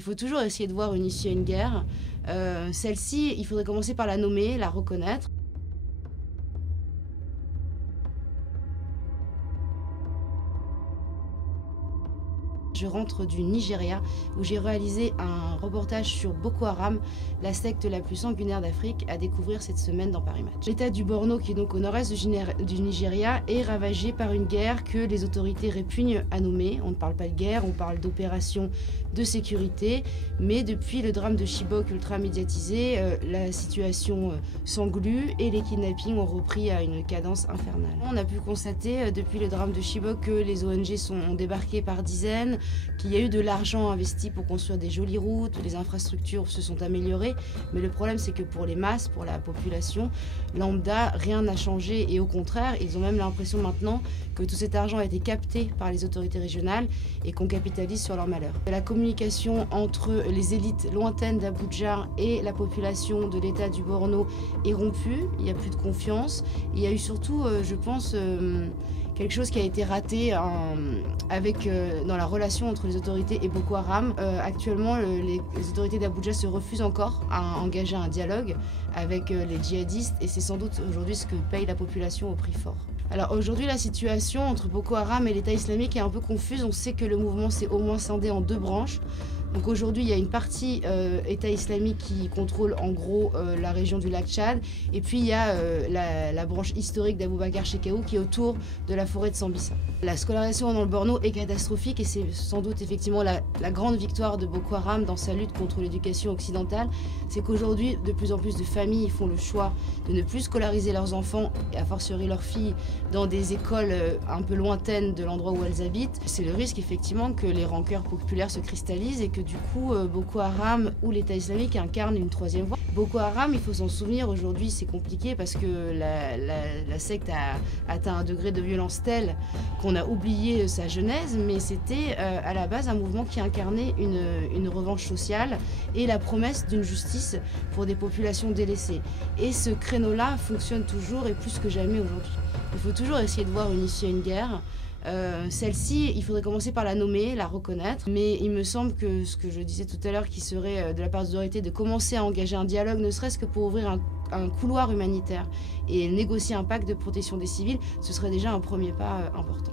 Il faut toujours essayer de voir une issue à une guerre. Celle-ci, il faudrait commencer par la nommer, la reconnaître. Je rentre du Nigeria où j'ai réalisé un reportage sur Boko Haram, la secte la plus sanguinaire d'Afrique, à découvrir cette semaine dans Paris Match. L'État du Borno, qui est donc au nord-est du Nigeria, est ravagé par une guerre que les autorités répugnent à nommer. On ne parle pas de guerre, on parle d'opération de sécurité. Mais depuis le drame de Chibok ultra médiatisé, la situation s'englue et les kidnappings ont repris à une cadence infernale. On a pu constater depuis le drame de Chibok que les ONG ont débarqué par dizaines, qu'il y a eu de l'argent investi pour construire des jolies routes, les infrastructures se sont améliorées, mais le problème c'est que pour les masses, pour la population lambda, rien n'a changé et au contraire, ils ont même l'impression maintenant que tout cet argent a été capté par les autorités régionales et qu'on capitalise sur leur malheur. La communication entre les élites lointaines d'Abuja et la population de l'État du Borno est rompue, il n'y a plus de confiance, il y a eu surtout, je pense, quelque chose qui a été raté dans la relation entre les autorités et Boko Haram. Actuellement, les autorités d'Abuja se refusent encore à engager un dialogue avec les djihadistes et c'est sans doute aujourd'hui ce que paye la population au prix fort. Alors aujourd'hui, la situation entre Boko Haram et l'État islamique est un peu confuse. On sait que le mouvement s'est au moins scindé en deux branches. Donc aujourd'hui, il y a une partie État islamique qui contrôle en gros la région du lac Tchad. Et puis il y a la branche historique d'Aboubacar Shekau qui est autour de la forêt de Sambisa. La scolarisation dans le Borno est catastrophique et c'est sans doute effectivement la grande victoire de Boko Haram dans sa lutte contre l'éducation occidentale. C'est qu'aujourd'hui, de plus en plus de familles font le choix de ne plus scolariser leurs enfants et a fortiori leurs filles dans des écoles un peu lointaines de l'endroit où elles habitent. C'est le risque effectivement que les rancœurs populaires se cristallisent et que du coup Boko Haram ou l'État islamique incarnent une troisième voie. Boko Haram, il faut s'en souvenir, aujourd'hui c'est compliqué parce que la secte a atteint un degré de violence tel qu'on a oublié sa genèse, mais c'était à la base un mouvement qui incarnait une revanche sociale et la promesse d'une justice pour des populations délaissées. Et ce créneau-là fonctionne toujours et plus que jamais aujourd'hui. Il faut toujours essayer de voir une issue à une guerre. Celle-ci, il faudrait commencer par la nommer, la reconnaître, mais il me semble que ce que je disais tout à l'heure, qui serait de la part des autorités de commencer à engager un dialogue, ne serait-ce que pour ouvrir un couloir humanitaire et négocier un pacte de protection des civils, ce serait déjà un premier pas important.